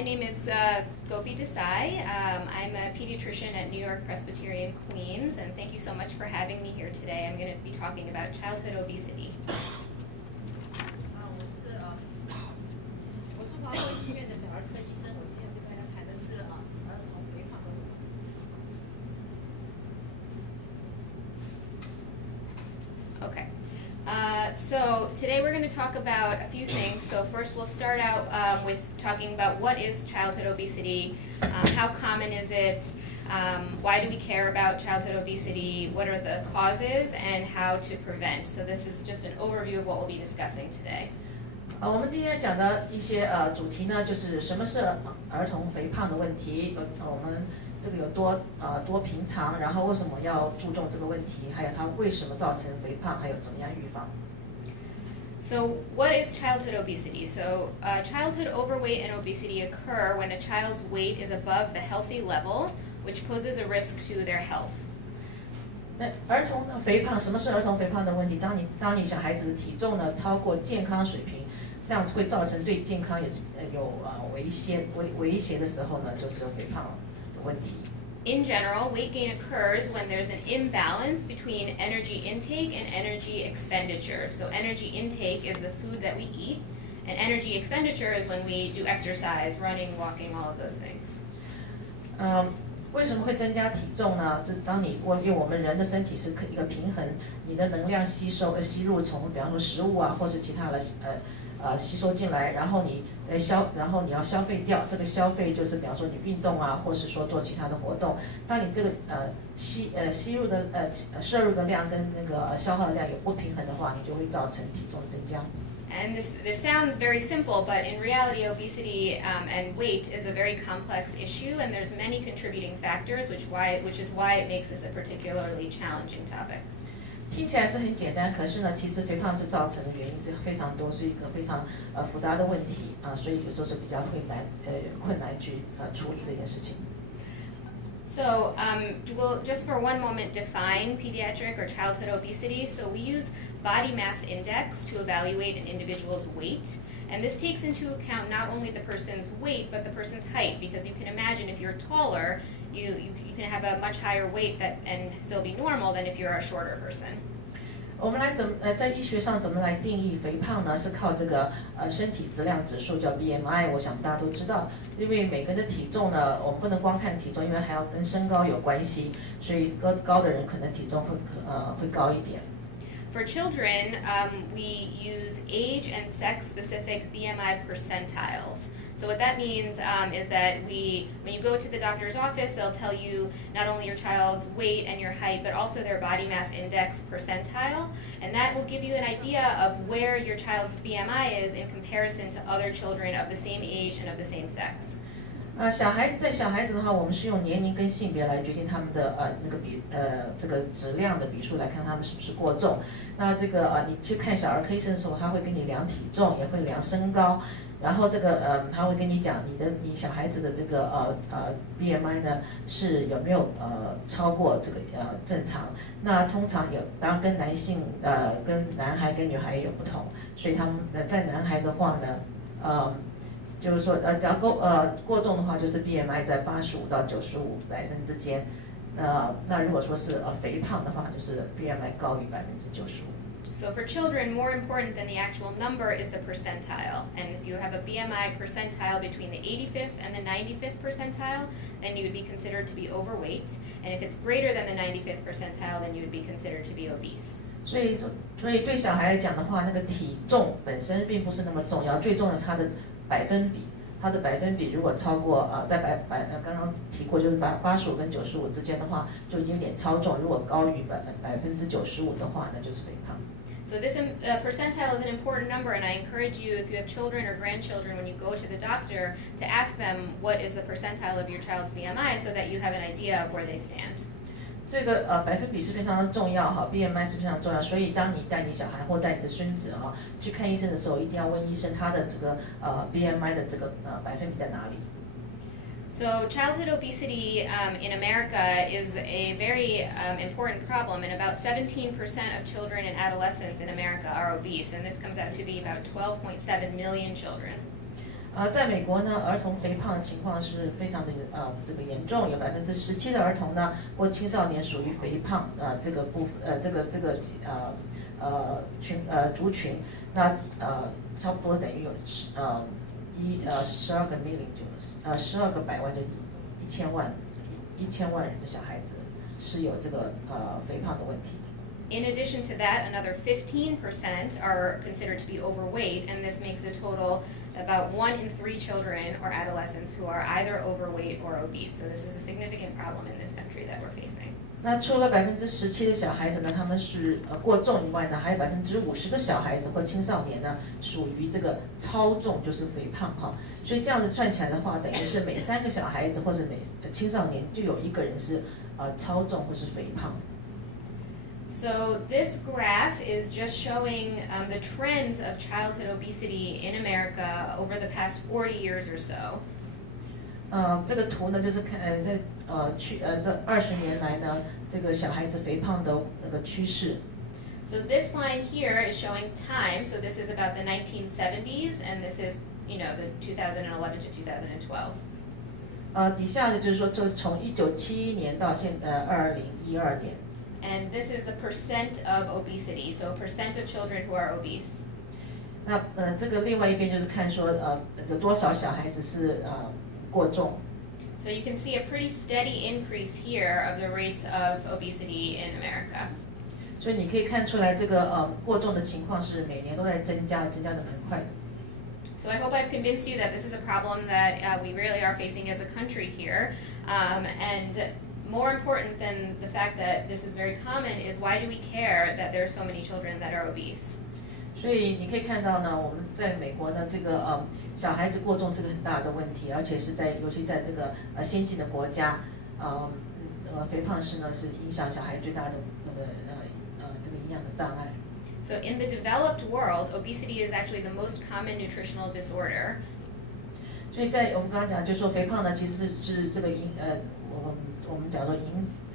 My name is Gopi Desai. I'm a pediatrician at New York Presbyterian Queens, and thank you so much for having me here today. I'm going to be talking about childhood obesity. 我是皇后医院的小儿科医生，我今天跟大家谈的是儿童肥胖的问题。Okay. So today we're going to talk about a few things. So first we'll start out with talking about what is childhood obesity, how common is it, why do we care about childhood obesity, what are the causes, and how to prevent. So this is just an overview of what we'll be discussing today. 我们今天讲的一些主题呢，就是什么是儿童肥胖的问题，我们这个有多平常，然后为什么要注重这个问题，还有它为什么造成肥胖，还有怎么样预防。So what is childhood obesity? So childhood overweight and obesity occur when a child's weight is above the healthy level, which poses a risk to their health. 那儿童的肥胖，什么是儿童肥胖的问题？当你小孩子的体重呢超过健康水平，这样子会造成对健康有威胁的时候呢，就是肥胖的问题。In general, weight gain occurs when there's an imbalance between energy intake and energy expenditure. So energy intake is the food that we eat, and energy expenditure is when we do exercise, running, walking, all of those things. 为什么会增加体重呢？就是因为我们人的身体是一个平衡，你的能量吸入从比方说食物啊，或是其他的吸收进来，然后你要消费掉，这个消费就是比方说你运动啊，或是说做其他的活动。当你这个摄入的量跟那个消耗的量有不平衡的话，你就会造成体重增加。And this sounds very simple, but in reality, obesity and weight is a very complex issue, and there's many contributing factors, which is why it makes this a particularly challenging topic. 听起来是很简单，可是呢，其实肥胖是造成的原因是非常多，是一个非常复杂的问题所以有时候是比较困难去处理这件事情。So we'll just for one moment define pediatric or childhood obesity. So we use body mass index to evaluate an individual's weight. And this takes into account not only the person's weight, but the person's height. Because you can imagine if you're taller, you can have a much higher weight and still be normal than if you're a shorter person. 我们在医学上怎么来定义肥胖呢？是靠这个身体质量指数叫 BMI， 我想大家都知道。因为每个人的体重呢，我们不能光看体重，因为还要跟身高有关系，所以高的人可能体重会高一点。For children, we use age and sex-specific BMI percentiles. So what that means is that when you go to the doctor's office, they'll tell you not only your child's weight and your height, but also their body mass index percentile. And that will give you an idea of where your child's BMI is in comparison to other children of the same age and of the same sex. 小孩子的话，我们是用年龄跟性别来决定他们的这个质量的比数来看他们是不是过重。那这个你去看小儿科医生的时候，他会跟你量体重，也会量身高，然后这个他会跟你讲你小孩子的这个BMI 呢是有没有超过这个正常。那通常当然跟跟男孩跟女孩也有不同，所以他们在男孩的话呢就是说，过重的话，就是 BMI 在85到95%之间。那如果说是肥胖的话，就是 BMI 高于95%。So for children, more important than the actual number is the percentile. And if you have a BMI percentile between the 85th and the 95th percentile, then you would be considered to be overweight. And if it's greater than the 95th percentile, then you would be considered to be obese. 所以对小孩来讲的话，那个体重本身并不是那么重要，最重要是它的百分比。它的百分比如果超过在刚刚提过，就是85跟95之间的话，就已经有点超重。如果高于95%的话，那就是肥胖。So this percentile is an important number, and I encourage you, if you have children or grandchildren, when you go to the doctor, to ask them what is the percentile of your child's BMI, so that you have an idea of where they stand. 这个百分比是非常的重要哈 ，BMI 是非常重要，所以当你带你小孩或带你的孙子去看医生的时候，一定要问医生他的这个BMI 的这个百分比在哪里。So childhood obesity in America is a very important problem, and about 17% of children and adolescents in America are obese, and this comes out to be about 12.7 million children. 在美国呢，儿童肥胖的情况是非常的这个严重，有17%的儿童呢或青少年属于肥胖这个族群，那差不多等于有12个 million 就12个百万就1000万人的小孩子是有这个肥胖的问题。In addition to that, another 15% are considered to be overweight, and this makes the total about 1 in 3 children or adolescents who are either overweight or obese. So this is a significant problem in this country that we're facing. 那除了17%的小孩子呢，他们是过重以外呢，还有50%的小孩子或青少年呢，属于这个超重，就是肥胖哈。所以这样子算起来的话，等于是每3个小孩子或者每青少年就有1个人是超重或是肥胖。So this graph is just showing the trends of childhood obesity in America over the past 40 years or so. 这个图呢，就是看在这20年来呢，这个小孩子肥胖的那个趋势。So this line here is showing time. So this is about the 1970s, and this is, the 2011 to 2012. 底下的就是说，就是从1971年到2012年。And this is the percent of obesity, so percent of children who are obese. 那这个另外一边就是看说有多少小孩子是过重。So you can see a pretty steady increase here of the rates of obesity in America. 所以你可以看出来，这个过重的情况是每年都在增加，增加的蛮快的。So I hope I've convinced you that this is a problem that we really are facing as a country here, and more important than the fact that this is very common is why do we care that there are so many children that are obese? 所以你可以看到呢，我们在美国呢，这个小孩子过重是个很大的问题，而且是尤其在这个先进的国家，肥胖是影响小孩最大的这个营养的障碍。So in the developed world, obesity is actually the most common nutritional disorder. 所以在我们刚刚讲，就是说肥胖呢，其实是这个我们讲说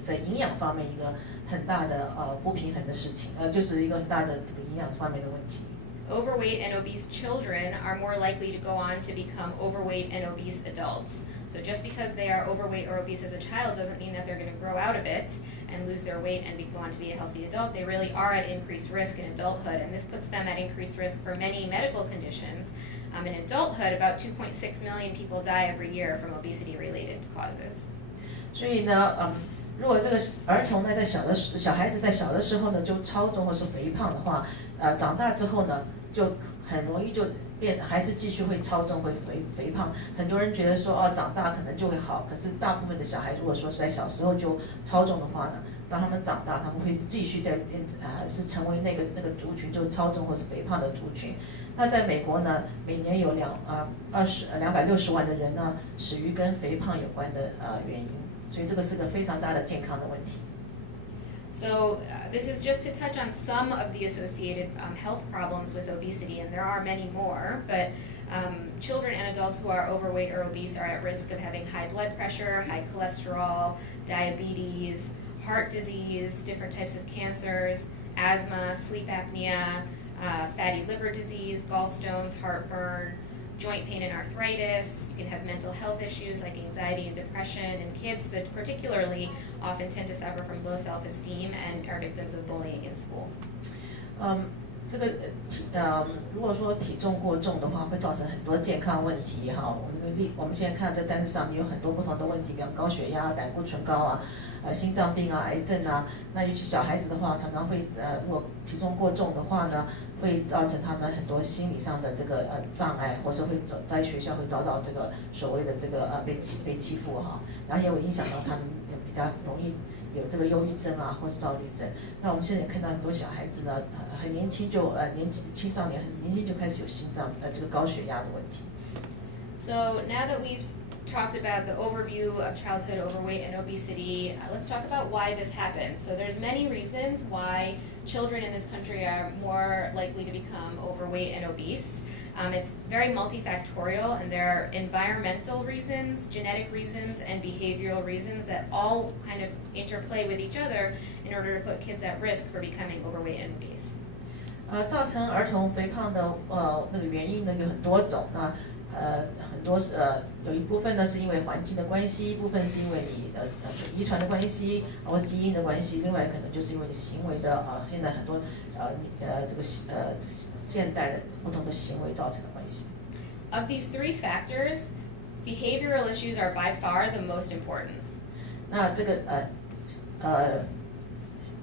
在营养方面一个很大的不平衡的事情，就是一个很大的这个营养方面的问题。Overweight and obese children are more likely to go on to become overweight and obese adults. So just because they are overweight or obese as a child doesn't mean that they're going to grow out of it and lose their weight and go on to be a healthy adult. They really are at increased risk in adulthood, and this puts them at increased risk for many medical conditions. In adulthood, about 2.6 million people die every year from obesity-related causes. 所以呢，如果这个儿童呢小孩子在小的时候呢就超重或是肥胖的话，长大之后呢就很容易就还是继续会超重会肥胖。很多人觉得说长大可能就会好，可是大部分的小孩如果说是在小时候就超重的话呢，当他们长大他们会继续是成为那个族群，就是超重或是肥胖的族群。那在美国呢，每年有260万的人呢死于跟肥胖有关的原因。所以这个是个非常大的健康的问题。So this is just to touch on some of the associated health problems with obesity, and there are many more, but children and adults who are overweight or obese are at risk of having high blood pressure, high cholesterol, diabetes, heart disease, different types of cancers, asthma, sleep apnea, fatty liver disease, gallstones, heartburn, joint pain and arthritis. You can have mental health issues like anxiety and depression, and kids but particularly often tend to suffer from low self-esteem and are victims of bullying in school. 这个如果说体重过重的话，会造成很多健康问题哈。我们现在看这单子上面有很多不同的问题，比方高血压、胆固醇高啊，心脏病啊、癌症啊。那尤其小孩子的话，常常会如果体重过重的话呢，会造成他们很多心理上的这个障碍，或是会在学校会遭到这个所谓的这个被欺负哈，然后也会影响到他们比较容易有这个忧郁症啊，或是躁郁症。那我们现在也看到很多小孩子呢，很年轻就青少年很年轻就开始有心脏这个高血压的问题。So now that we've talked about the overview of childhood overweight and obesity, let's talk about why this happens. So there's many reasons why children in this country are more likely to become overweight and obese. It's very multifactorial, and there are environmental reasons, genetic reasons, and behavioral reasons that all kind of interplay with each other in order to put kids at risk for becoming overweight and obese. 造成儿童肥胖的那个原因呢有很多种。那很多有一部分呢是因为环境的关系，一部分是因为你遗传的关系，或基因的关系，另外可能就是因为你行为的现在很多这个现代的不同的行为造成的关系。Of these three factors, behavioral issues are by far the most important. 那这个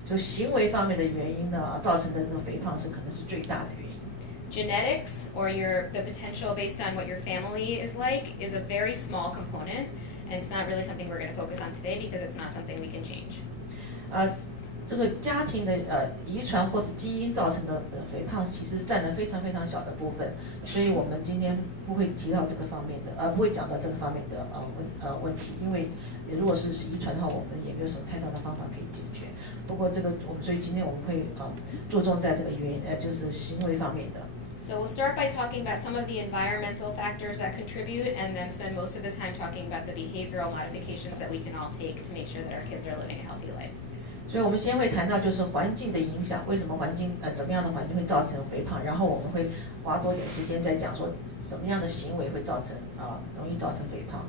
就行为方面的原因呢，造成的这个肥胖是可能是最大的原因。Genetics, or the potential based on what your family is like, is a very small component, and it's not really something we're going to focus on today because it's not something we can change. 这个家庭的遗传或是基因造成的肥胖，其实占了非常非常小的部分，所以我们今天不会提到这个方面的，不会讲到这个方面的问题，因为如果是遗传的话，我们也没有什么太大的方法可以解决。不过这个所以今天我们会注重在这个就是行为方面的。So we'll start by talking about some of the environmental factors that contribute, and then spend most of the time talking about the behavioral modifications that we can all take to make sure that our kids are living a healthy life. 所以我们先会谈到就是环境的影响，为什么环境怎么样的环境会造成肥胖，然后我们会花多点时间再讲说什么样的行为会造成容易造成肥胖。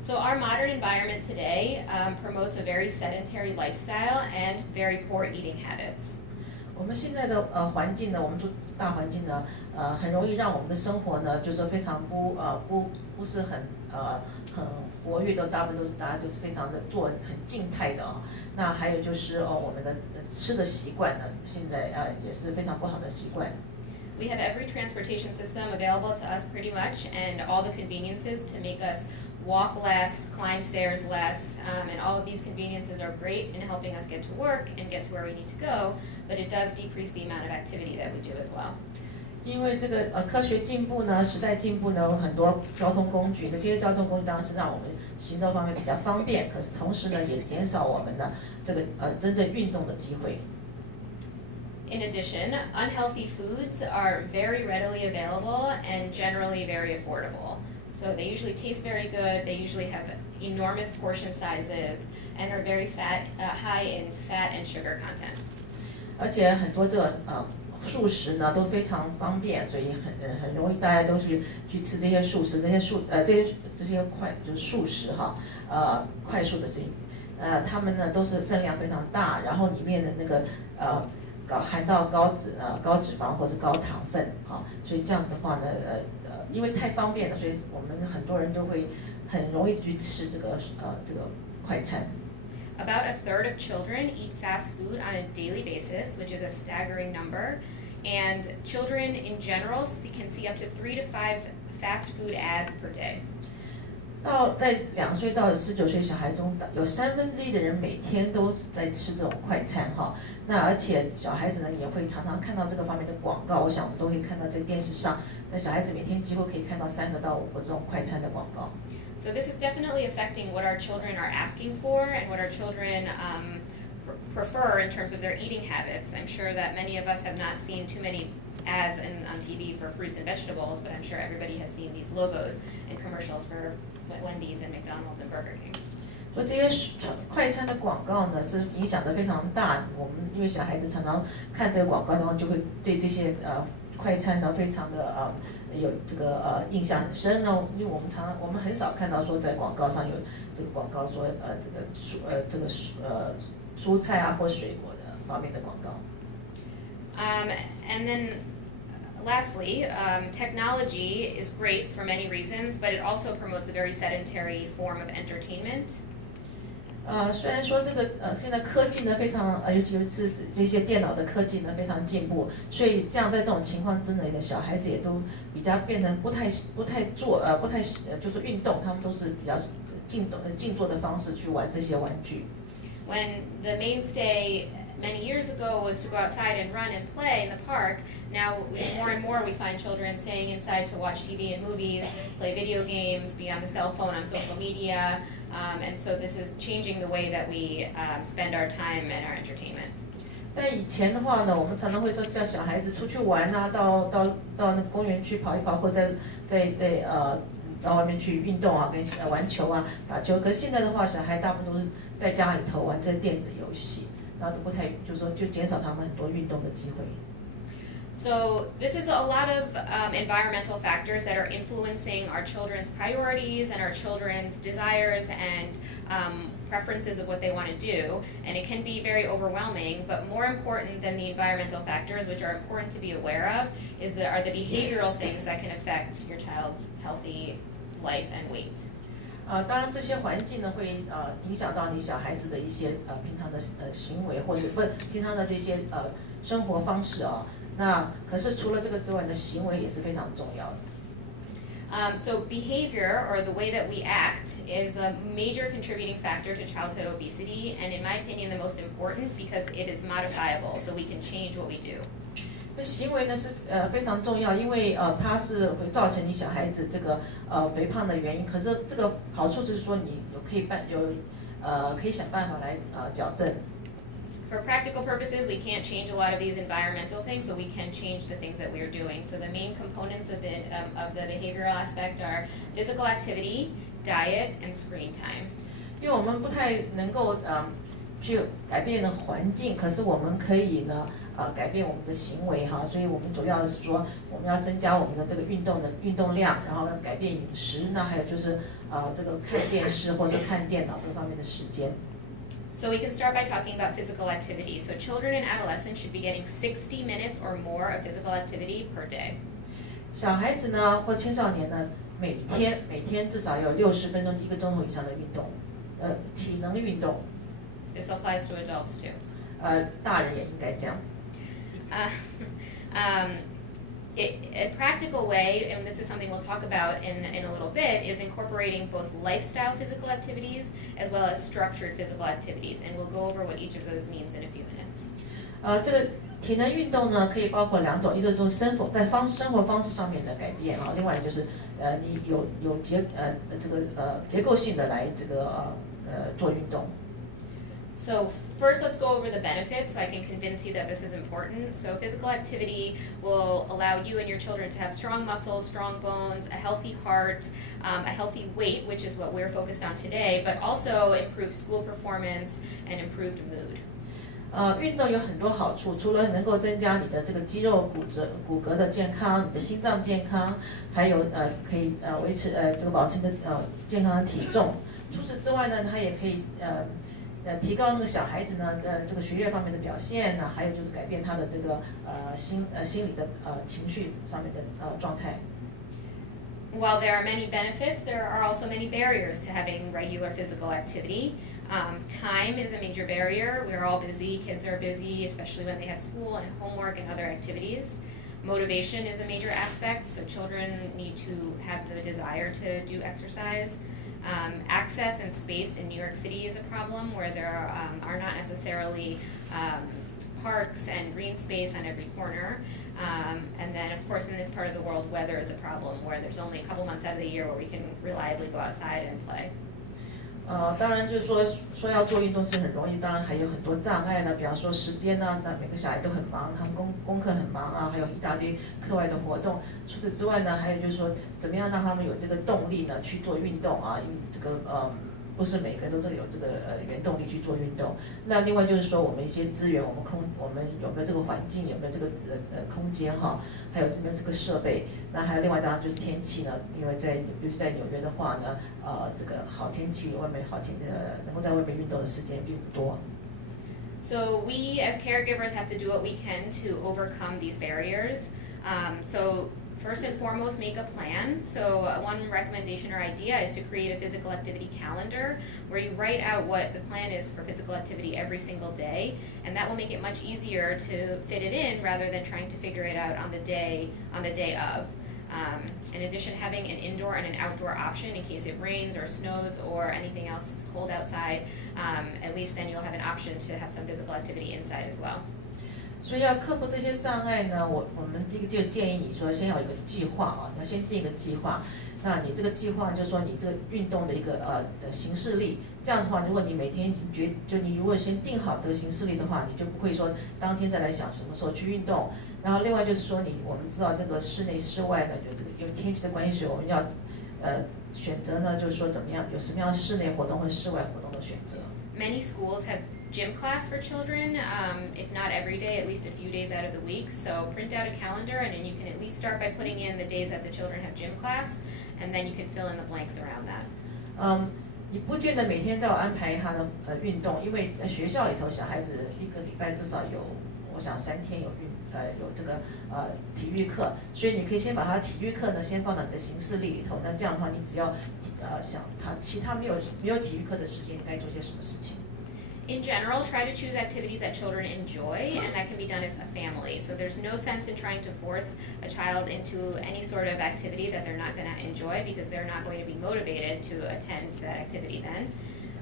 So our modern environment today promotes a very sedentary lifestyle and very poor eating habits. 我们现在的环境呢，我们住大环境呢，很容易让我们的生活呢，就是说非常不是很活跃的，大部分都是大家就是非常的很静态的啊。那还有就是我们的吃的习惯呢，现在也是非常不好的习惯。We have every transportation system available to us pretty much, and all the conveniences to make us walk less, climb stairs less, and all of these conveniences are great in helping us get to work and get to where we need to go, but it does decrease the amount of activity that we do as well. 因为这个科学进步呢，时代进步呢，很多交通工具，这些交通工具当然是让我们行走方面比较方便，可是同时呢，也减少我们的这个真正运动的机会。In addition, unhealthy foods are very readily available and generally very affordable. So they usually taste very good, they usually have enormous portion sizes, and are very high in fat and sugar content. 而且很多这素食呢都非常方便，所以很容易大家都去吃这些素食，这些就是素食快速的食品，它们呢都是分量非常大，然后里面的那个含到高脂肪或是高糖分，所以这样子的话呢，因为太方便了，所以我们很多人都会很容易去吃这个快餐。About a third of children eat fast food on a daily basis, which is a staggering number. And children in general can see up to 3 to 5 fast food ads per day. 在2岁到19岁小孩中，有1/3的人每天都在吃这种快餐那而且小孩子呢也会常常看到这个方面的广告，我想我们都可以看到在电视上，那小孩子每天几乎可以看到3个到5个这种快餐的广告。So this is definitely affecting what our children are asking for and what our children prefer in terms of their eating habits. I'm sure that many of us have not seen too many ads on TV for fruits and vegetables, but I'm sure everybody has seen these logos and commercials for Wendy's and McDonald's and Burger King. 所以这些快餐的广告呢，是影响得非常大。我们因为小孩子常常看这个广告，然后就会对这些快餐呢非常的有这个印象很深呢。因为我们很少看到说在广告上有这个广告说这个蔬菜或水果的方面的广告。And then lastly, technology is great for many reasons, but it also promotes a very sedentary form of entertainment. 虽然说这个现在科技呢非常尤其是这些电脑的科技呢非常进步，所以这样在这种情况之内呢，小孩子也都比较变得不太就是运动，他们都是比较静坐的方式去玩这些玩具。When the mainstay many years ago was to go outside and run and play in the park, now more and more we find children staying inside to watch TV and movies, play video games, be on the cell phone, on social media, and so this is changing the way that we spend our time and our entertainment. 在以前的话呢，我们常常会叫小孩子出去玩到那个公园去跑一跑，或者到外面去运动跟玩球打球。可是现在的话，小孩大部分都是在家里头玩这些电子游戏。然后都不太，就是说就减少他们很多运动的机会。So this is a lot of environmental factors that are influencing our children's priorities and our children's desires and preferences of what they want to do, and it can be very overwhelming, but more important than the environmental factors, which are important to be aware of, are the behavioral things that can affect your child's healthy life and weight. 当然这些环境呢会影响到你小孩子的一些平常的行为，或者不平常的这些生活方式啊。那可是除了这个之外呢，行为也是非常重要的。So behavior, or the way that we act, is the major contributing factor to childhood obesity, and in my opinion, the most important because it is modifiable, so we can change what we do. 那行为呢是非常重要，因为它是会造成你小孩子这个肥胖的原因。可是这个好处就是说你可以想办法来矫正。For practical purposes, we can't change a lot of these environmental things, but we can change the things that we are doing. So the main components of the behavioral aspect are physical activity, diet, and screen time. 因为我们不太能够去改变的环境，可是我们可以呢改变我们的行为哈。所以我们主要是说我们要增加我们的这个运动量，然后改变饮食，那还有就是这个看电视或是看电脑这方面的时间。So we can start by talking about physical activity. So children and adolescents should be getting 60 minutes or more of physical activity per day. 小孩子呢或青少年呢，每天至少有60分钟1个钟头以上的运动，体能运动。This applies to adults too. 大人也应该这样子。A practical way, and this is something we'll talk about in a little bit, is incorporating both lifestyle physical activities as well as structured physical activities, and we'll go over what each of those means in a few minutes. 这个体能运动呢，可以包括2种，一个就是生活方式上面的改变啊，另外就是你有结构性的来做运动。So first, let's go over the benefits so I can convince you that this is important. So physical activity will allow you and your children to have strong muscles, strong bones, a healthy heart, a healthy weight, which is what we're focused on today, but also improve school performance and improved mood. 运动有很多好处，除了能够增加你的这个肌肉骨骼的健康，你的心脏健康，还有可以维持保持你的健康的体重。除此之外呢，它也可以提高那个小孩子呢这个学业方面的表现呢，还有就是改变他的这个心理的情绪上面的状态。While there are many benefits, there are also many barriers to having regular physical activity. Time is a major barrier. We're all busy. Kids are busy, especially when they have school and homework and other activities. Motivation is a major aspect, so children need to have the desire to do exercise. Access and space in New York City is a problem where there are not necessarily parks and green space on every corner. And then, of course, in this part of the world, weather is a problem where there's only a couple months out of the year where we can reliably go outside and play. 当然就是说要做运动是很容易，当然还有很多障碍呢，比方说时间呢，那每个小孩都很忙，他们功课很忙啊，还有一大堆课外的活动。除此之外呢，还有就是说怎么样让他们有这个动力呢去做运动啊，因为这个不是每个人都有这个原动力去做运动。那另外就是说我们一些资源，我们有没有这个环境，有没有这个空间哈，还有没有这个设备。那还有另外当然就是天气呢，因为尤其在纽约的话呢，这个好天气，外面能够在外面运动的时间并不多。So we as caregivers have to do what we can to overcome these barriers. So first and foremost, make a plan. So one recommendation or idea is to create a physical activity calendar where you write out what the plan is for physical activity every single day, and that will make it much easier to fit it in rather than trying to figure it out on the day of. In addition, having an indoor and an outdoor option in case it rains or snows or anything else is cold outside, at least then you'll have an option to have some physical activity inside as well. 所以要克服这些障碍呢，我们第一个就建议你说，先要有一个计划啊，要先定一个计划。那你这个计划就是说你这个运动的一个行事历，这样的话，如果你每天你如果先定好这个行事历的话，你就不会说当天再来想什么时候去运动。然后另外就是说我们知道这个室内室外呢有天气的关系，所以我们要选择呢，就是说怎么样有什么样的室内活动或室外活动的选择。Many schools have gym class for children, if not every day, at least a few days out of the week. So print out a calendar, and then you can at least start by putting in the days that the children have gym class, and then you can fill in the blanks around that. 你不见得每天都要安排他的运动，因为在学校里头，小孩子一个礼拜至少有，我想3天有有这个体育课，所以你可以先把他的体育课呢先放到你的行事历里头。那这样的话，你只要想他其他没有体育课的时间，你该做些什么事情。In general, try to choose activities that children enjoy, and that can be done as a family. So there's no sense in trying to force a child into any sort of activity that they're not going to enjoy, because they're not going to be motivated to attend to that activity then.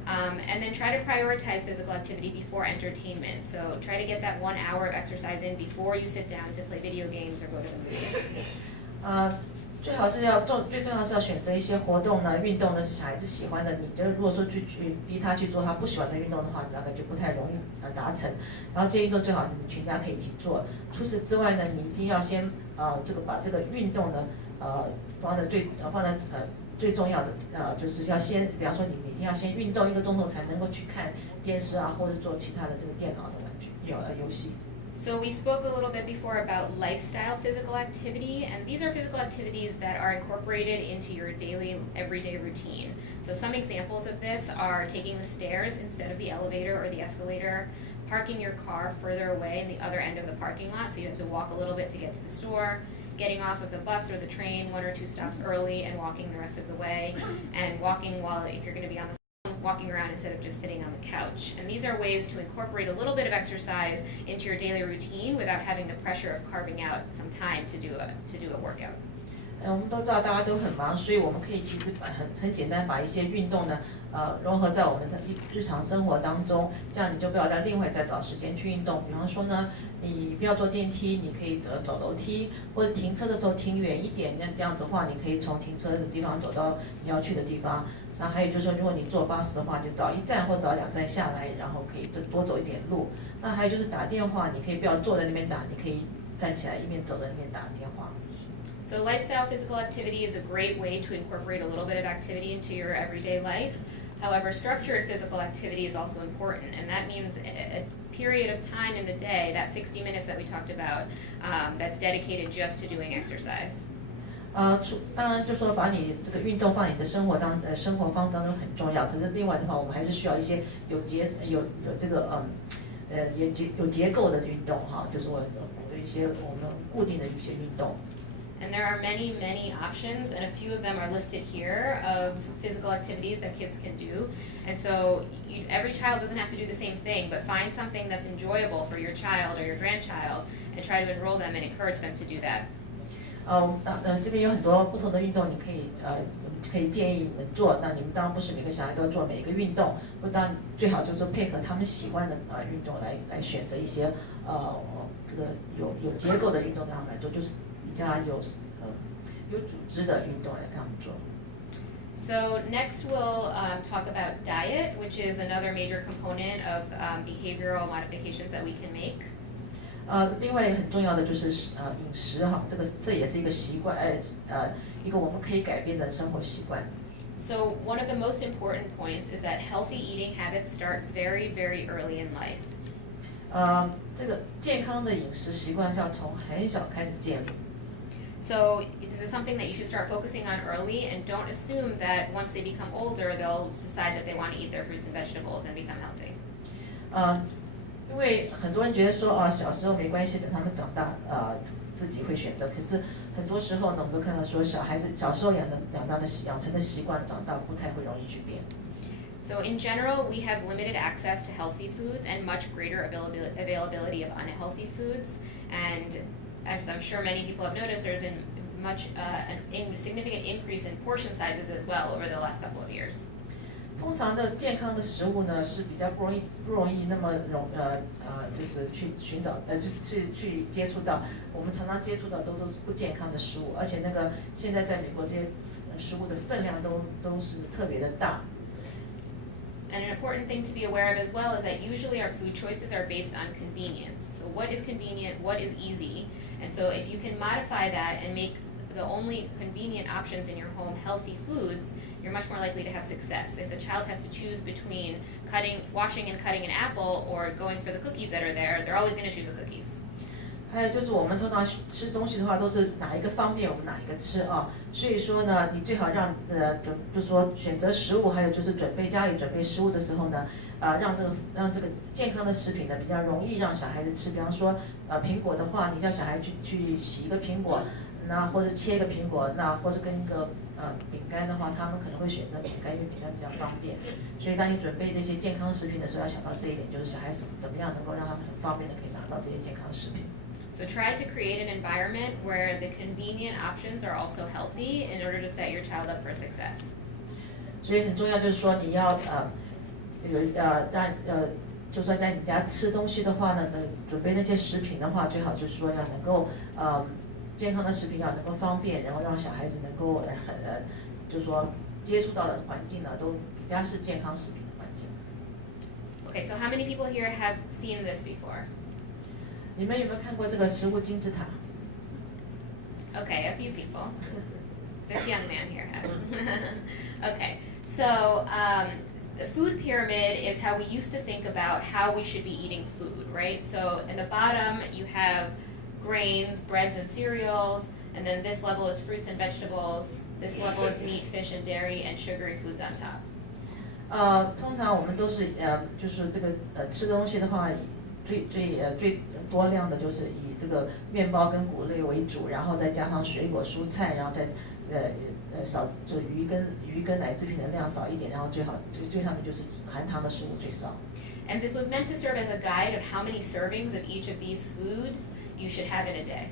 And then try to prioritize physical activity before entertainment. So try to get that 1 hour of exercise in before you sit down to play video games or go to the movies. 最重要是要选择一些活动呢，运动呢是小孩子喜欢的。你就如果说去逼他去做他不喜欢的运动的话，大概就不太容易达成。然后这些运动最好是你全家可以一起做。除此之外呢，你一定要先把这个运动呢放在最重要的就是要先，比方说你一定要先运动1个钟头才能够去看电视啊，或者做其他的这个电脑的玩具游戏。So we spoke a little bit before about lifestyle physical activity, and these are physical activities that are incorporated into your daily, everyday routine. So some examples of this are taking the stairs instead of the elevator or the escalator, parking your car further away in the other end of the parking lot, so you have to walk a little bit to get to the store, getting off of the bus or the train 1 or 2 stops early and walking the rest of the way, and walking if you're going to be on the walking around instead of just sitting on the couch. And these are ways to incorporate a little bit of exercise into your daily routine without having the pressure of carving out some time to do a workout. 我们都知道大家都很忙，所以我们可以其实很简单把一些运动呢融合在我们的日常生活当中，这样你就不要再另外再找时间去运动。比方说呢，你不要坐电梯，你可以走楼梯，或者停车的时候停远一点，那这样子的话，你可以从停车的地方走到你要去的地方。那还有就是说，如果你坐巴士的话，就早1站或早2站下来，然后可以多走一点路。那还有就是打电话，你可以不要坐在那边打，你可以站起来一边走在那边打电话。So lifestyle physical activity is a great way to incorporate a little bit of activity into your everyday life. However, structured physical activity is also important, and that means a period of time in the day, that 60 minutes that we talked about, that's dedicated just to doing exercise. 当然就说把你这个运动放你的生活方当中很重要。可是另外的话，我们还是需要一些有这个有结构的运动哈，就是我一些我们固定的一些运动。And there are many, many options, and a few of them are listed here of physical activities that kids can do. And so every child doesn't have to do the same thing, but find something that's enjoyable for your child or your grandchild and try to enroll them and encourage them to do that. 这边有很多不同的运动，你可以建议你们做。那你们当然不是每个小孩都要做每一个运动，最好就是配合他们喜欢的运动来选择一些这个有结构的运动让他们来做，就是比较有组织的运动来跟他们做。So next we'll talk about diet, which is another major component of behavioral modifications that we can make. 另外很重要的就是饮食哈，这也是一个习惯，一个我们可以改变的生活习惯。So one of the most important points is that healthy eating habits start very, very early in life. 这个健康的饮食习惯是要从很小开始建立。So this is something that you should start focusing on early, and don't assume that once they become older, they'll decide that they want to eat their fruits and vegetables and become healthy. 因为很多人觉得说小时候没关系，等他们长大自己会选择。可是很多时候呢，我们都看到说小孩子小时候养成的习惯，长大不太会容易去变。So in general, we have limited access to healthy foods and much greater availability of unhealthy foods. And as I'm sure many people have noticed, there has been significant increase in portion sizes as well over the last couple of years. 通常的健康的食物呢是比较不容易那么就是去寻找去接触到，我们常常接触到都是不健康的食物，而且现在在美国这些食物的分量都是特别的大。And an important thing to be aware of as well is that usually our food choices are based on convenience. So what is convenient, what is easy, and so if you can modify that and make the only convenient options in your home healthy foods, you're much more likely to have success. If the child has to choose between washing and cutting an apple or going for the cookies that are there, they're always going to choose the cookies. 还有就是我们通常吃东西的话，都是哪一个方便我们哪一个吃啊。所以说呢，你最好让就是说选择食物，还有就是家里准备食物的时候呢，让这个健康的食品呢比较容易让小孩子吃。比方说苹果的话，你叫小孩去洗一个苹果，那或者切一个苹果，那或是跟一个饼干的话，他们可能会选择饼干，因为饼干比较方便。所以当你准备这些健康食品的时候，要想到这一点，就是小孩怎么样能够让他们很方便的可以拿到这些健康食品。So try to create an environment where the convenient options are also healthy in order to set your child up for success. 所以很重要就是说你要就算在你家吃东西的话呢，准备那些食品的话，最好就是说要能够健康的食品要能够方便，然后让小孩子能够就是说接触到的环境呢都比较是健康食品的环境。Okay, so how many people here have seen this before? 你们有没有看过这个食物金字塔 Okay, a few people. This young man here has. Okay, so the food pyramid is how we used to think about how we should be eating food, right? So in the bottom you have grains, breads and cereals, and then this level is fruits and vegetables, this level is meat, fish and dairy, and sugary foods on top. 通常我们都是就是这个吃东西的话，最多量的就是以这个面包跟谷类为主，然后再加上水果蔬菜，然后再少就鱼跟奶制品的量少一点，然后最上面就是含糖的食物最少。And this was meant to serve as a guide of how many servings of each of these foods you should have in a day.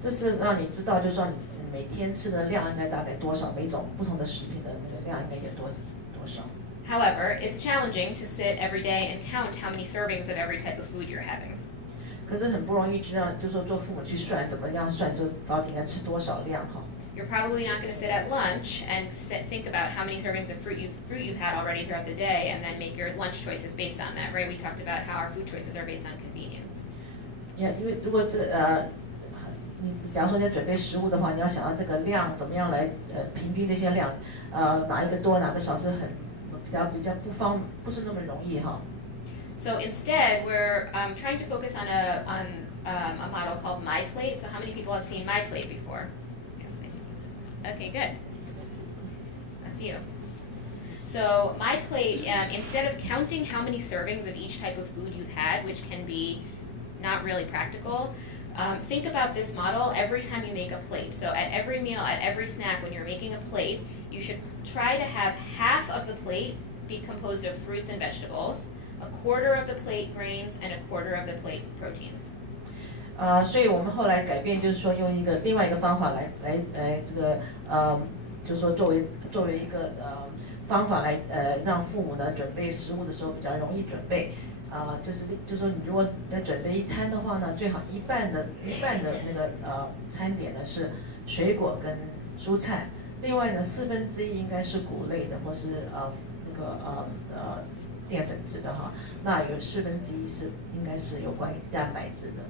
这是让你知道，就是说你每天吃的量应该大概多少，每种不同的食品的那个量应该有多少。However, it's challenging to sit every day and count how many servings of every type of food you're having. 可是很不容易，就是说做父母去算，怎么样算，就到底应该吃多少量哈。You're probably not going to sit at lunch and think about how many servings of fruit you've had already throughout the day, and then make your lunch choices based on that, right? We talked about how our food choices are based on convenience. 因为如果你假如说你在准备食物的话，你要想到这个量怎么样来平均这些量，哪一个多哪个少是比较不是那么容易哈。So instead, we're trying to focus on a model called My Plate. So how many people have seen My Plate before? Okay, good. A few. So My Plate, instead of counting how many servings of each type of food you've had, which can be not really practical, think about this model every time you make a plate. So at every meal, at every snack, when you're making a plate, you should try to have half of the plate be composed of fruits and vegetables, a quarter of the plate grains, and a quarter of the plate proteins. 所以我们后来改变，就是说用另外一个方法来这个就是说作为一个方法来让父母呢准备食物的时候比较容易准备。就是说你如果在准备一餐的话呢，最好一半的那个餐点呢是水果跟蔬菜，另外呢1/4应该是谷类的或是那个淀粉质的哈，那有1/4应该是有关于蛋白质的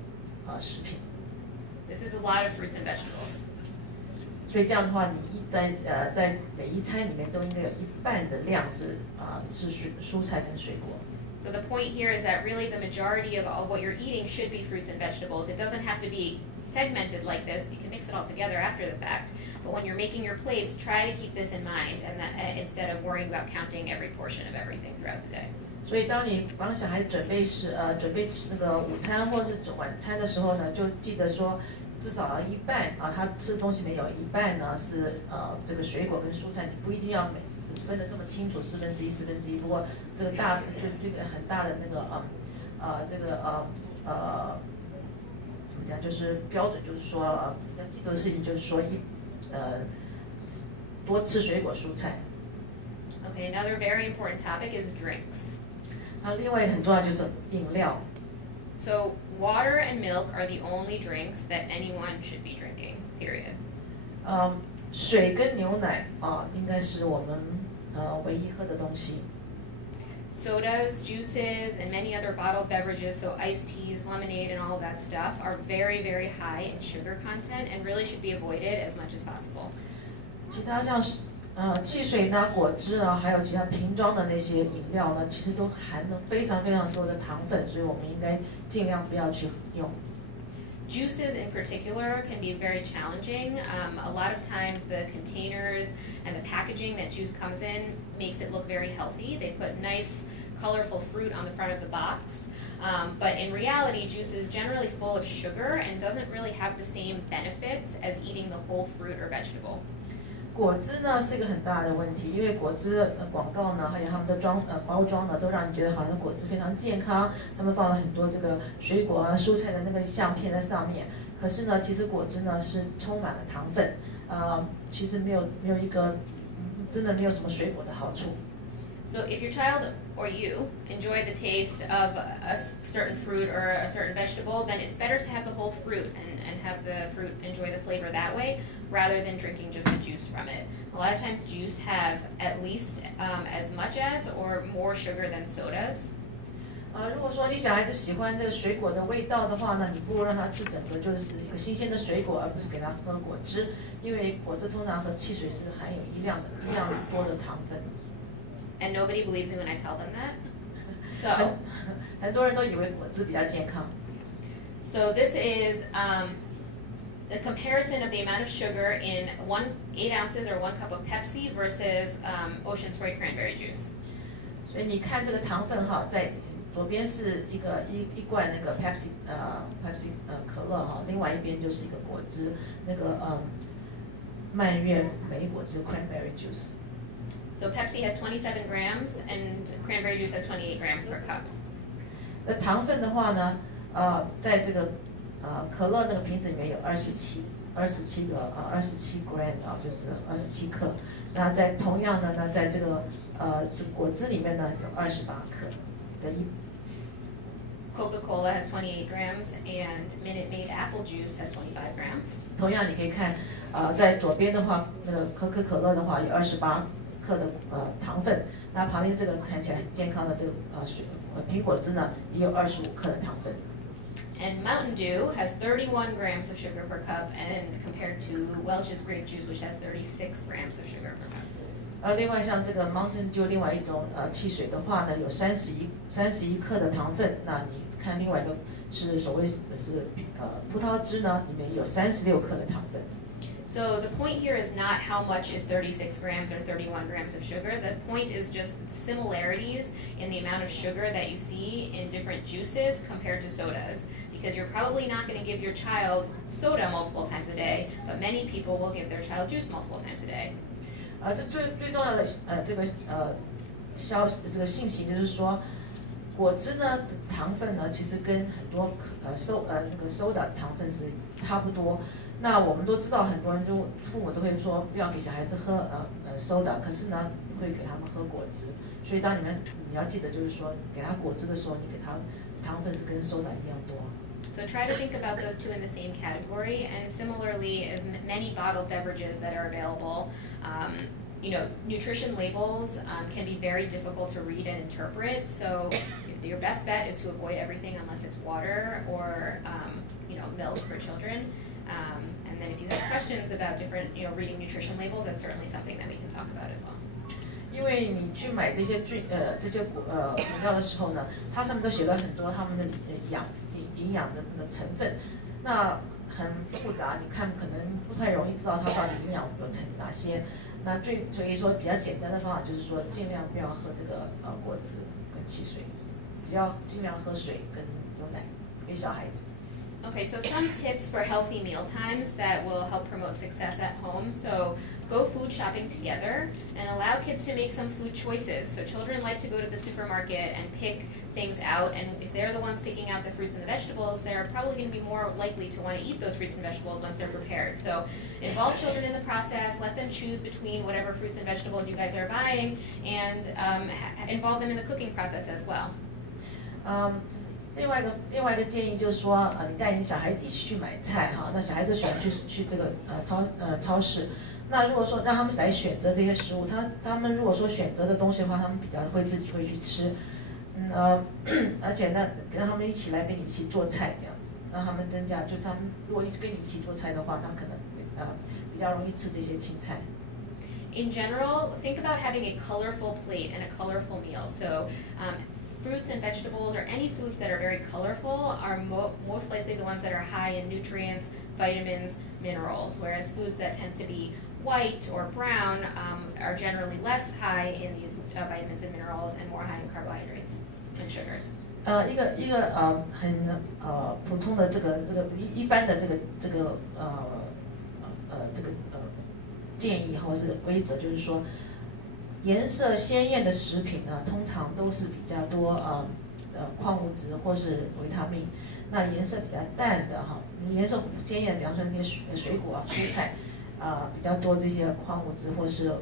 食品。This is a lot of fruits and vegetables. 所以这样的话，你在每一餐里面都应该有一半的量是蔬菜跟水果。So the point here is that really the majority of all what you're eating should be fruits and vegetables. It doesn't have to be segmented like this. You can mix it all together after the fact. But when you're making your plates, try to keep this in mind, and instead of worrying about counting every portion of everything throughout the day. 所以当你帮小孩准备吃那个午餐或是晚餐的时候呢，就记得说至少要一半他吃的东西里面有一半呢是这个水果跟蔬菜，你不一定要分得这么清楚1/4。不过这个这个很大的那个怎么讲，就是标准，就是说要记住的事情就是说多吃水果蔬菜。Okay, another very important topic is drinks. 另外很重要就是饮料。So water and milk are the only drinks that anyone should be drinking. Period. 水跟牛奶应该是我们唯一喝的东西。Sodas, juices, and many other bottled beverages, so iced teas, lemonade, and all of that stuff, are very, very high in sugar content and really should be avoided as much as possible. 其他像汽水呢、果汁呢，还有其他瓶装的那些饮料呢，其实都含了非常非常多的糖分，所以我们应该尽量不要去用。Juices in particular can be very challenging. A lot of times the containers and the packaging that juice comes in makes it look very healthy. They put nice, colorful fruit on the front of the box. But in reality, juice is generally full of sugar and doesn't really have the same benefits as eating the whole fruit or vegetable. 果汁呢是一个很大的问题，因为果汁的广告呢，还有他们的包装呢，都让你觉得好像果汁非常健康，他们放了很多这个水果啊、蔬菜的那个相片在上面。可是呢，其实果汁呢是充满了糖分，其实没有一个真的没有什么水果的好处。So if your child or you enjoy the taste of a certain fruit or a certain vegetable, then it's better to have the whole fruit and have the fruit enjoy the flavor that way rather than drinking just the juice from it. A lot of times juice have at least as much as or more sugar than sodas. 如果说你小孩子喜欢这个水果的味道的话呢，你不如让他吃整个就是一个新鲜的水果，而不是给他喝果汁，因为果汁通常和汽水是含有一样多的糖分。And nobody believes me when I tell them that. So 很多人都以为果汁比较健康。So this is the comparison of the amount of sugar in 8 ounces or 1 cup of Pepsi versus Ocean Spray cranberry juice. 所以你看这个糖分哈，在左边是一罐那个 Pepsi 可乐哈，另外一边就是一个果汁，那个蔓越莓果汁 cranberry juice。So Pepsi has 27 grams and cranberry juice has 28 grams per cup. 那糖分的话呢，在这个可乐那个瓶子里面有27个27 gram 就是27克。那在同样的呢，在这个果汁里面呢有28克的Coca-Cola has 28 grams and Minute Maid apple juice has 25 grams. 同样你可以看，在左边的话，那个可乐的话有28克的糖分，那旁边这个看起来很健康的这个苹果汁呢，也有25克的糖分。And Mountain Dew has 31 grams of sugar per cup, and compared to Welch's grape juice, which has 36 grams of sugar per cup. 另外像这个 Mountain Dew 另外一种汽水的话呢，有31克的糖分。那你看另外一个是所谓的是葡萄汁呢，里面有36克的糖分。So the point here is not how much is 36 grams or 31 grams of sugar. The point is just similarities in the amount of sugar that you see in different juices compared to sodas. Because you're probably not going to give your child soda multiple times a day, but many people will give their child juice multiple times a day. 这最重要的这个信息就是说，果汁呢糖分呢其实跟很多那个soda糖分是差不多。那我们都知道，很多人父母都会说不要给小孩子喝soda，可是呢会给他们喝果汁。所以你要记得，就是说给他果汁的时候，你给他糖分是跟soda一样多。So try to think about those two in the same category, and similarly as many bottled beverages that are available. Nutrition labels can be very difficult to read and interpret. So your best bet is to avoid everything unless it's water or milk for children. And then if you have questions about different reading nutrition labels, that's certainly something that we can talk about as well. 因为你去买这些饮料的时候呢，它上面都写了很多他们的营养的那个成分，那很复杂，你看可能不太容易知道它到底营养有哪些。那所以说比较简单的方法就是说，尽量不要喝这个果汁跟汽水，只要尽量喝水跟牛奶给小孩子。Okay, so some tips for healthy meal times that will help promote success at home. So go food shopping together and allow kids to make some food choices. So children like to go to the supermarket and pick things out, and if they're the ones picking out the fruits and the vegetables, they're probably going to be more likely to want to eat those fruits and vegetables once they're prepared. So involve children in the process, let them choose between whatever fruits and vegetables you guys are buying, and involve them in the cooking process as well. 另外一个建议就是说，你带你小孩子一起去买菜哈，那小孩子喜欢去这个超市，那如果说让他们来选择这些食物，他们如果说选择的东西的话，他们比较自己会去吃。而且呢，让他们一起来跟你一起做菜这样子，让他们增加，就他们如果一直跟你一起做菜的话，那可能比较容易吃这些青菜。In general, think about having a colorful plate and a colorful meal. So, fruits and vegetables or any foods that are very colorful are most likely the ones that are high in nutrients, vitamins, minerals, whereas foods that tend to be white or brown are generally less high in these vitamins and minerals and more high in carbohydrates and sugars. 一个很普通的一般的建议或是规则，就是说，颜色鲜艳的食品呢，通常都是比较多矿物质或是维他命。那颜色比较淡的颜色鲜艳，比方说那些水果蔬菜，比较多这些矿物质或是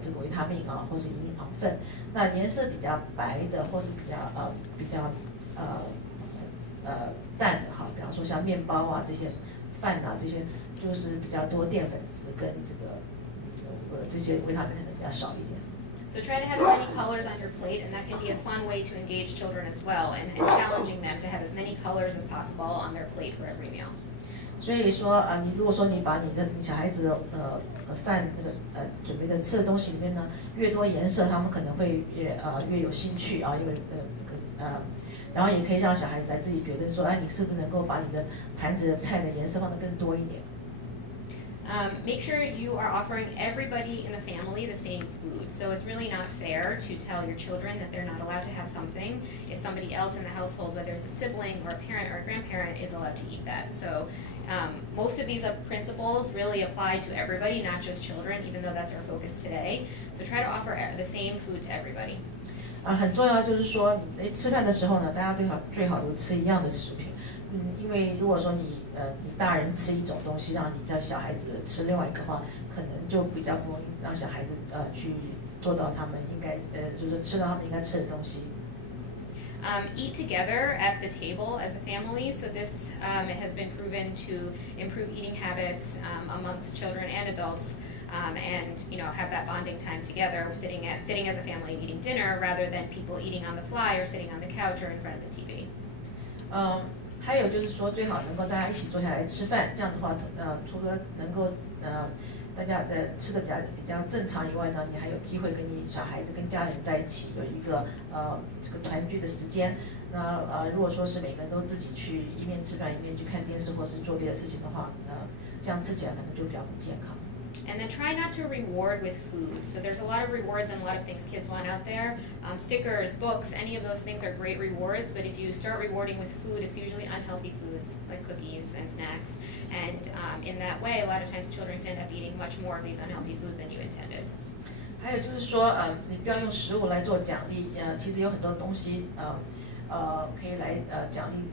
这个维他命或是营养分。那颜色比较白的或是比较淡的比方说像面包这些饭这些，就是比较多淀粉质跟这些维他命可能比较少一点。So try to have as many colors on your plate, and that can be a fun way to engage children as well, and challenging them to have as many colors as possible on their plate for every meal. 所以说你如果说你把你的小孩子的饭准备的吃的东西里面呢，越多颜色，他们可能会越有兴趣因为然后也可以让小孩子来自己觉得说，你是不是能够把你的盘子的菜的颜色放得更多一点。Make sure you are offering everybody in the family the same food. So it's really not fair to tell your children that they're not allowed to have something if somebody else in the household, whether it's a sibling or a parent or a grandparent, is allowed to eat that. So most of these principles really apply to everybody, not just children, even though that's our focus today. So try to offer the same food to everybody. 很重要就是说，吃饭的时候呢，大家最好都吃一样的食品。因为如果说你大人吃一种东西，让你叫小孩子吃另外一个话，可能就比较不容易让小孩子去做到他们应该就是吃到他们应该吃的东西。Eat together at the table as a family. So this has been proven to improve eating habits amongst children and adults, and have that bonding time together, sitting as a family and eating dinner, rather than people eating on the fly or sitting on the couch or in front of the TV. 还有就是说，最好能够大家一起坐下来吃饭，这样的话，除了能够大家吃的比较正常以外呢，你还有机会跟你小孩子跟家人在一起有一个这个团聚的时间。那如果说是每个人都自己去一面吃饭一面去看电视或是做别的事情的话，这样吃起来可能就比较不健康。And then try not to reward with food. So there's a lot of rewards and a lot of things kids want out there. Stickers, books, any of those things are great rewards, but if you start rewarding with food, it's usually unhealthy foods like cookies and snacks. And in that way, a lot of times children can end up eating much more of these unhealthy foods than you intended. 还有就是说，你不要用食物来做奖励。其实有很多东西，可以来奖励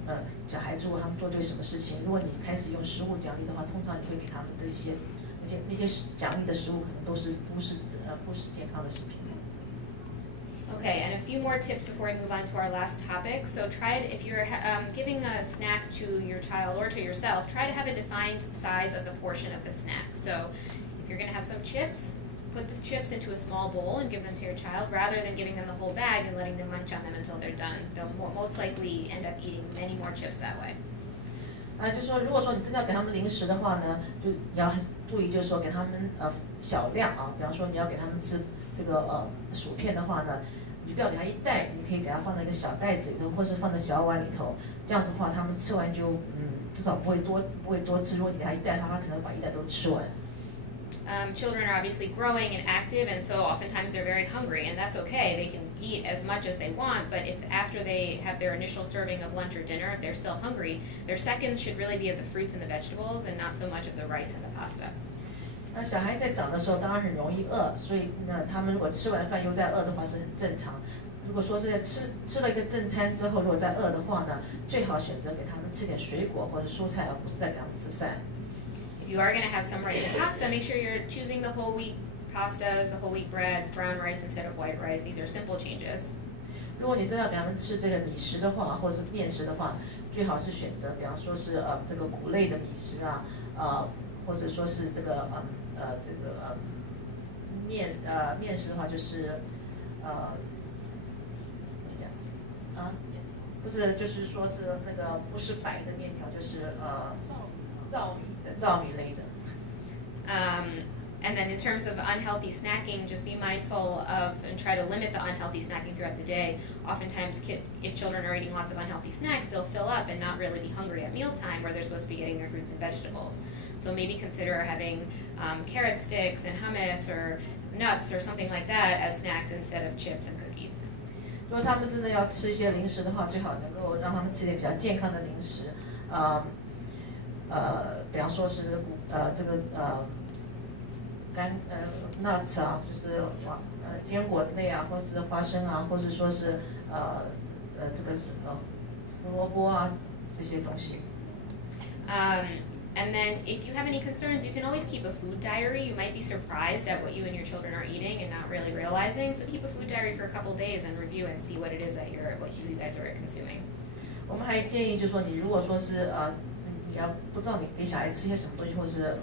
小孩子，如果他们做对什么事情。如果你开始用食物奖励的话，通常你会给他们的那些奖励的食物可能都是不是健康的食品。Okay, and a few more tips before we move on to our last topic. So if you're giving a snack to your child or to yourself, try to have a defined size of the portion of the snack. So if you're going to have some chips, put the chips into a small bowl and give them to your child, rather than giving them the whole bag and letting them munch on them until they're done. They'll most likely end up eating many more chips that way. 就是说，如果说你真的要给他们零食的话呢，就你要很注意，就是说给他们小量比方说你要给他们吃这个薯片的话呢，你不要给他一袋，你可以给他放在一个小袋子里头，或是放在小碗里头。这样子的话，他们吃完就至少不会多吃。如果你给他一袋的话，他可能把一袋都吃完。Children are obviously growing and active, and so oftentimes they're very hungry, and that's okay. They can eat as much as they want, but if after they have their initial serving of lunch or dinner, if they're still hungry, their seconds should really be of the fruits and the vegetables and not so much of the rice and the pasta. 那小孩在长的时候当然很容易饿，所以他们如果吃完饭又再饿的话是很正常。如果说是吃了一个正餐之后，如果再饿的话呢，最好选择给他们吃点水果或者蔬菜，而不是再给他们吃饭。If you are going to have some rice and pasta, make sure you're choosing the whole wheat pastas, the whole wheat breads, brown rice instead of white rice. These are simple changes. 如果你真的要给他们吃这个米食的话，或者是面食的话，最好是选择，比方说是这个谷类的米食或者说是这个面食的话就是怎么讲啊，不是，就是说是那个不是白的面条，就是糙米类的。And then in terms of unhealthy snacking, just be mindful of and try to limit the unhealthy snacking throughout the day. Oftentimes, if children are eating lots of unhealthy snacks, they'll fill up and not really be hungry at mealtime where they're supposed to be getting their fruits and vegetables. So maybe consider having carrot sticks and hummus or nuts or something like that as snacks instead of chips and cookies. 如果他们真的要吃一些零食的话，最好能够让他们吃一点比较健康的零食，比方说是这个nuts 啊，就是坚果类啊，或是花生啊，或是说是这个是胡萝卜啊这些东西。And then if you have any concerns, you can always keep a food diary. You might be surprised at what you and your children are eating and not really realizing. So keep a food diary for a couple days and review and see what it is that what you guys are consuming. 我们还建议就是说，你如果说是你要不知道你给小孩吃些什么东西，或是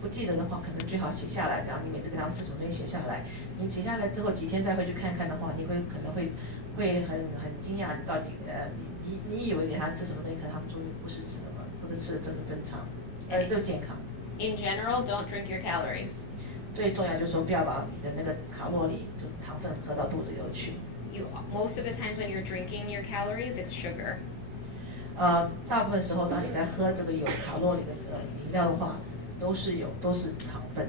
不记得的话，可能最好写下来。然后你每次给他们吃什么东西写下来，你写下来之后几天再回去看看的话，你可能会很惊讶，到底你以为给他吃什么东西，可能他们说不是吃的嘛，或者吃的真的正常，就健康。In general, don't drink your calories. 最重要就是说不要把你的那个卡路里，就是糖分喝到肚子里头去。Most of the times when you're drinking your calories, it's sugar. 大部分时候，当你在喝这个有卡路里的饮料的话，都是糖分。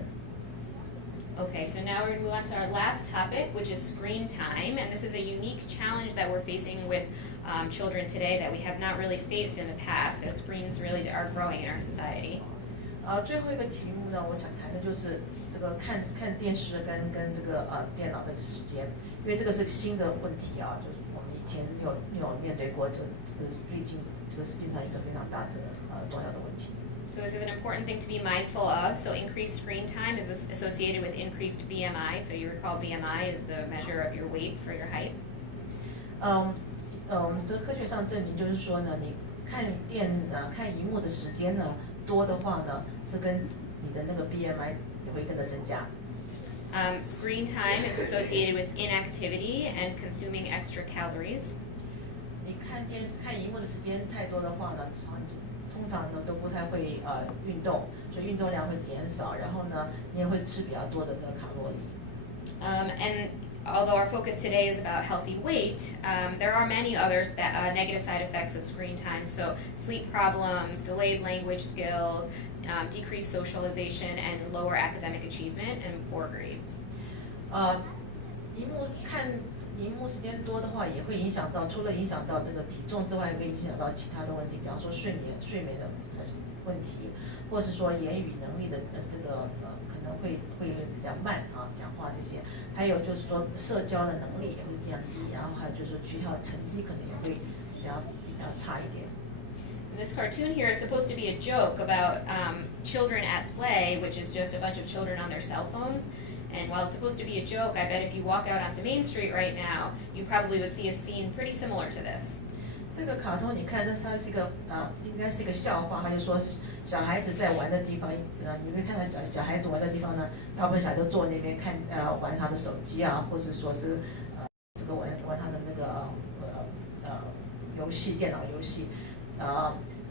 Okay, so now we're going to move on to our last topic, which is screen time. And this is a unique challenge that we're facing with children today that we have not really faced in the past, as screens really are growing in our society. 最后一个题目呢，我想谈的就是这个看电视跟这个电脑的时间，因为这个是新的问题啊，就是我们以前没有面对过，这个最近这个是变成一个非常大的重要的问题。So this is an important thing to be mindful of. So increased screen time is associated with increased BMI. So you recall BMI is the measure of your weight for your height. 我们这科学上证明就是说呢，你看荧幕的时间呢多的话呢，是跟你的那个 BMI 也会跟着增加。Screen time is associated with inactivity and consuming extra calories. 你看荧幕的时间太多的话呢，通常呢都不太会运动，所以运动量会减少，然后呢你也会吃比较多的卡路里。And although our focus today is about healthy weight, there are many other negative side effects of screen time. So sleep problems, delayed language skills, decreased socialization, and lower academic achievement and poor grades. 荧幕时间多的话，也会影响到，除了影响到这个体重之外，也会影响到其他的问题，比方说睡眠的问题，或是说言语能力的这个可能会比较慢啊，讲话这些，还有就是说社交的能力也会降低，然后还有就是学校成绩可能也会比较差一点。This cartoon here is supposed to be a joke about children at play, which is just a bunch of children on their cell phones. And while it's supposed to be a joke, I bet if you walk out onto Main Street right now, you probably would see a scene pretty similar to this. 这个卡通你看，它是一个应该是一个笑话。他就说小孩子在玩的地方，你会看到小孩子玩的地方呢，大部分小孩都坐那边玩他的手机啊，或是说是这个玩他的那个游戏，电脑游戏。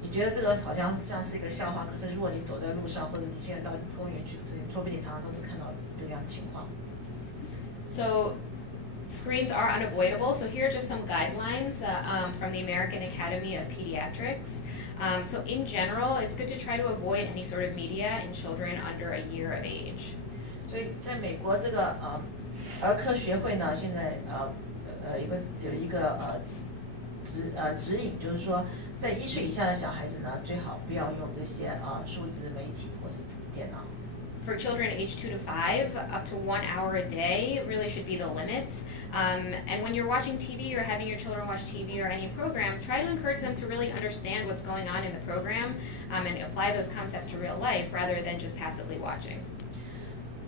你觉得这个好像是一个笑话，可是如果你走在路上，或者你现在到公园去，说不定常常都是看到这样的情况。So screens are unavoidable. So here are just some guidelines from the American Academy of Pediatrics. So in general, it's good to try to avoid any sort of media in children under a year of age. 所以在美国这个儿科学会呢，现在有一个指引，就是说在1岁以下的小孩子呢，最好不要用这些数字媒体或是电脑。For children aged 2 to 5, up to 1 hour a day really should be the limit. And when you're watching TV or having your children watch TV or any programs, try to encourage them to really understand what's going on in the program and apply those concepts to real life rather than just passively watching.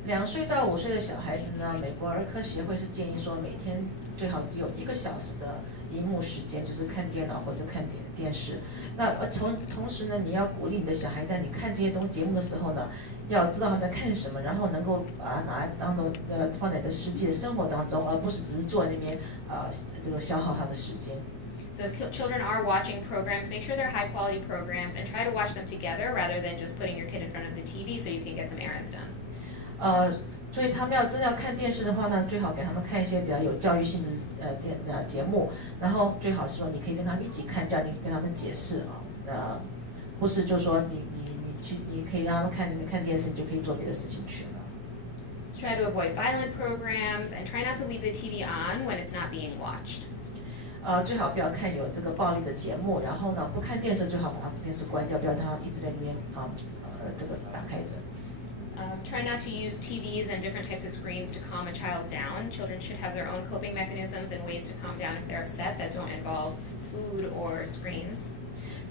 2岁到5岁的小孩子呢，美国儿科协会是建议说每天最好只有1个小时的荧幕时间，就是看电脑或是看电视。那同时呢，你要鼓励你的小孩在你看这些节目的时候呢，要知道他在看什么，然后能够把它拿来当做放在你的实际的生活当中，而不是只是坐在那边这个消耗他的时间。So if children are watching programs, make sure they're high quality programs and try to watch them together rather than just putting your kid in front of the TV so you can get some errands done. 所以他们真的要看电视的话呢，最好给他们看一些比较有教育性的节目，然后最好是说你可以跟他们一起看，这样你跟他们解释不是就说你可以让他们看电视，你就可以做别的事情去了。Try to avoid violent programs and try not to leave the TV on when it's not being watched. 最好不要看有这个暴力的节目，然后呢，不看电视最好把电视关掉，不要让它一直在那边这个打开着。Try not to use TVs and different types of screens to calm a child down. Children should have their own coping mechanisms and ways to calm down if they're upset that don't involve food or screens.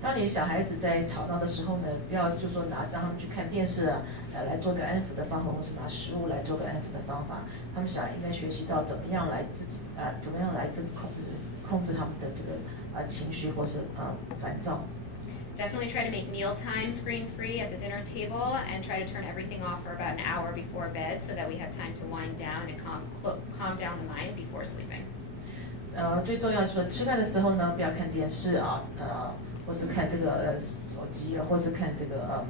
当你小孩子在吵闹的时候呢，不要就说让他们去看电视来做个安抚的方法，或是拿食物来做个安抚的方法。他们小孩应该学习到怎么样来控制他们的这个情绪或是烦躁。Definitely try to make mealtime screen-free at the dinner table and try to turn everything off for about an hour before bed so that we have time to wind down and calm down the mind before sleeping. 最重要就是吃饭的时候呢，不要看电视或是看这个手机，或是看这个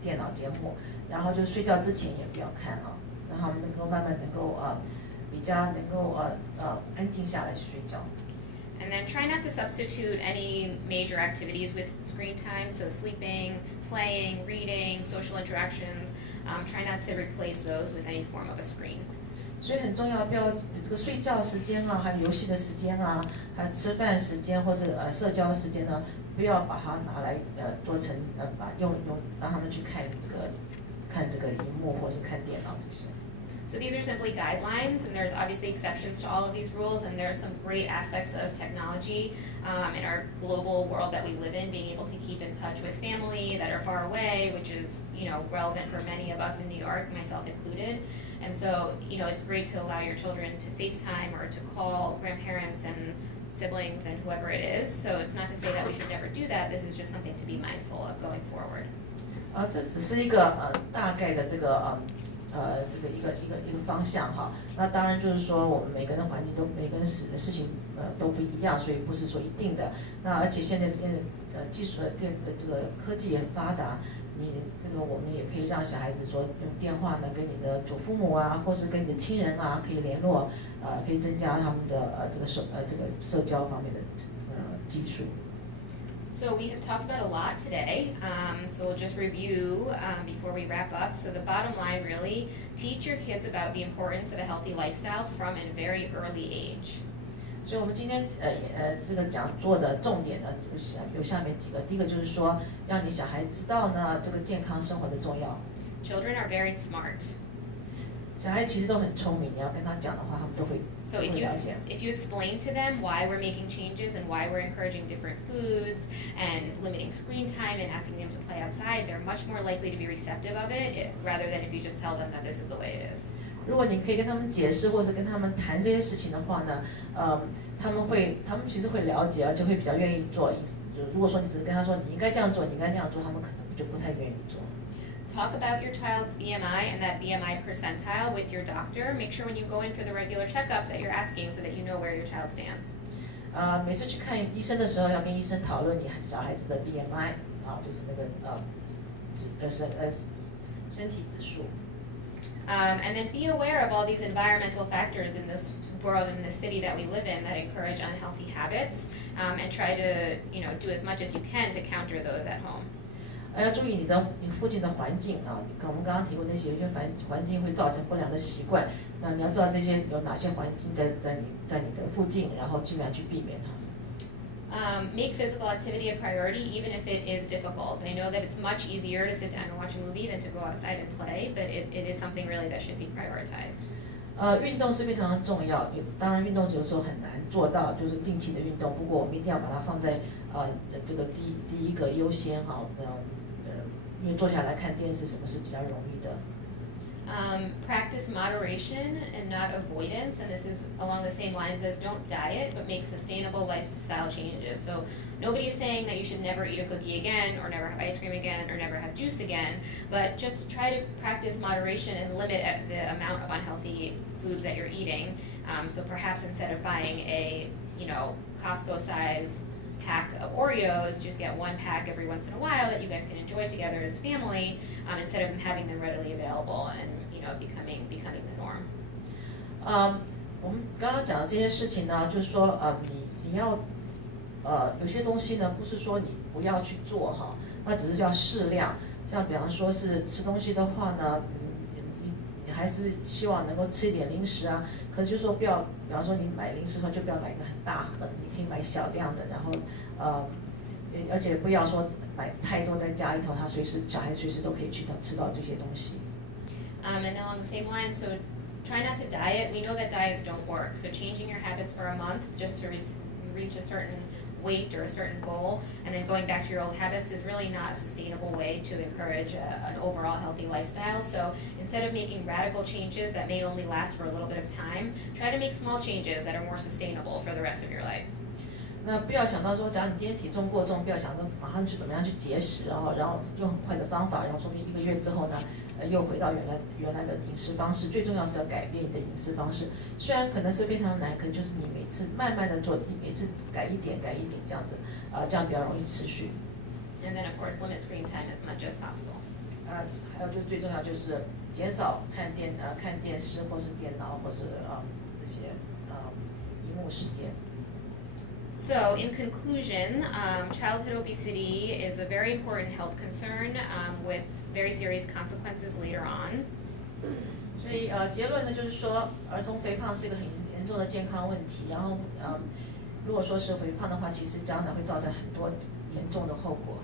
电脑节目，然后就睡觉之前也不要看让他们能够慢慢能够比较能够安静下来去睡觉。And then try not to substitute any major activities with screen time, so sleeping, playing, reading, social interactions. Try not to replace those with any form of a screen. 所以很重要，不要这个睡觉时间还有游戏的时间还有吃饭时间或是社交的时间呢，不要把它拿来做成让他们去看这个荧幕或是看电脑这些。So these are simply guidelines, and there's obviously exceptions to all of these rules, and there are some great aspects of technology in our global world that we live in, being able to keep in touch with family that are far away, which is, relevant for many of us in New York, myself included. And so, it's great to allow your children to FaceTime or to call grandparents and siblings and whoever it is. So it's not to say that we should never do that. This is just something to be mindful of going forward. 这只是一个大概的这个一个方向那当然就是说我们每个人的环境每个人事情都不一样，所以不是说一定的。那而且现在技术这个科技也很发达，我们也可以让小孩子说用电话呢跟你的祖父母或是跟你的亲人可以联络，可以增加他们的这个社交方面的技术。So we have talked about a lot today, so we'll just review before we wrap up. So the bottom line really, teach your kids about the importance of a healthy lifestyle from a very early age. 所以我们今天这个讲座的重点呢，有下面几个。第一个就是说，让你小孩知道呢这个健康生活的重要。Children are very smart. 小孩其实都很聪明，你要跟他讲的话，他们都会 So if you explain to them why we're making changes and why we're encouraging different foods and limiting screen time and asking them to play outside, they're much more likely to be receptive of it rather than if you just tell them that this is the way it is. 如果你可以跟他们解释或者跟他们谈这些事情的话呢，他们其实会了解，而且会比较愿意做。如果说你只是跟他说你应该这样做，你应该那样做，他们可能就不太愿意做。Talk about your child's BMI and that BMI percentile with your doctor. Make sure when you go in for the regular checkups that you're asking so that you know where your child stands. 每次去看医生的时候，要跟医生讨论你小孩子的 BMI 就是那个身体指数。And then be aware of all these environmental factors in this world, in the city that we live in, that encourage unhealthy habits, and try to, do as much as you can to counter those at home. 要注意你附近的环境我们刚刚提过那些，有些环境会造成不良的习惯，那你要知道这些有哪些环境在你的附近，然后尽量去避免它。Make physical activity a priority, even if it is difficult. I know that it's much easier to sit down and watch a movie than to go outside and play, but it is something really that should be prioritized. 运动是非常的重要，当然运动有时候很难做到，就是定期的运动。不过我们一定要把它放在这个第一个优先因为坐下来看电视什么是比较容易的。Practice moderation and not avoidance, and this is along the same lines as don't diet, but make sustainable lifestyle changes. So nobody is saying that you should never eat a cookie again, or never have ice cream again, or never have juice again, but just try to practice moderation and limit the amount of unhealthy foods that you're eating. So perhaps instead of buying a, Costco size pack of Oreos, just get one pack every once in a while that you guys can enjoy together as a family, instead of having them readily available and becoming the norm. 我们刚刚讲的这些事情呢，就是说你要有些东西呢，不是说你不要去做哈，那只是要适量。像比方说是吃东西的话呢，你还是希望能够吃一点零食啊，可是就是说不要，比方说你买零食的话就不要买一个很大盒，你可以买小量的，然后而且不要说买太多在家里头，小孩随时都可以吃到这些东西。And along the same line, so try not to diet. We know that diets don't work. So changing your habits for a month just to reach a certain weight or a certain goal, and then going back to your old habits is really not a sustainable way to encourage an overall healthy lifestyle. So instead of making radical changes that may only last for a little bit of time, try to make small changes that are more sustainable for the rest of your life. 那不要想到说，假如你今天体重过重，不要想到马上去怎么样去节食，然后用很快的方法，然后说不定1个月之后呢，又回到原来的饮食方式。最重要是要改变你的饮食方式，虽然可能是非常难，可能就是你每次慢慢的做，你每次改一点这样子，这样比较容易持续。And then of course limit screen time as much as possible. 还有就是最重要就是减少看电视或是电脑或是这些荧幕时间。So in conclusion, childhood obesity is a very important health concern with very serious consequences later on. 所以结论呢就是说，儿童肥胖是一个很严重的健康问题。然后如果说是肥胖的话，其实将来会造成很多严重的后果。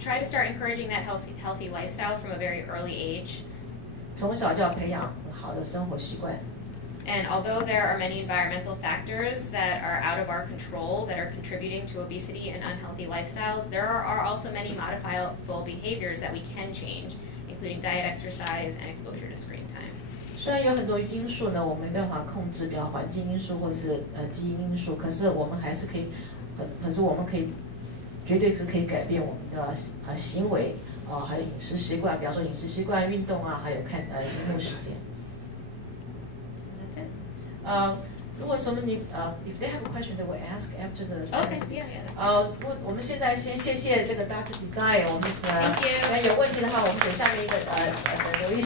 Try to start encouraging that healthy lifestyle from a very early age. 从小就要培养好的生活习惯。And although there are many environmental factors that are out of our control that are contributing to obesity and unhealthy lifestyles, there are also many modifiable behaviors that we can change, including diet, exercise, and exposure to screen time. 虽然有很多因素呢，我们没办法控制，比如环境因素或是基因因素，可是我们还是可以，绝对是可以改变我们的行为还有饮食习惯，比方说饮食习惯、运动还有看荧幕时间。如果什么if they have a question, they will ask after the session. Okay, yeah. 我们现在先谢谢这个 Dr. Desai， 我们有问题的话，我们等下面一个留一。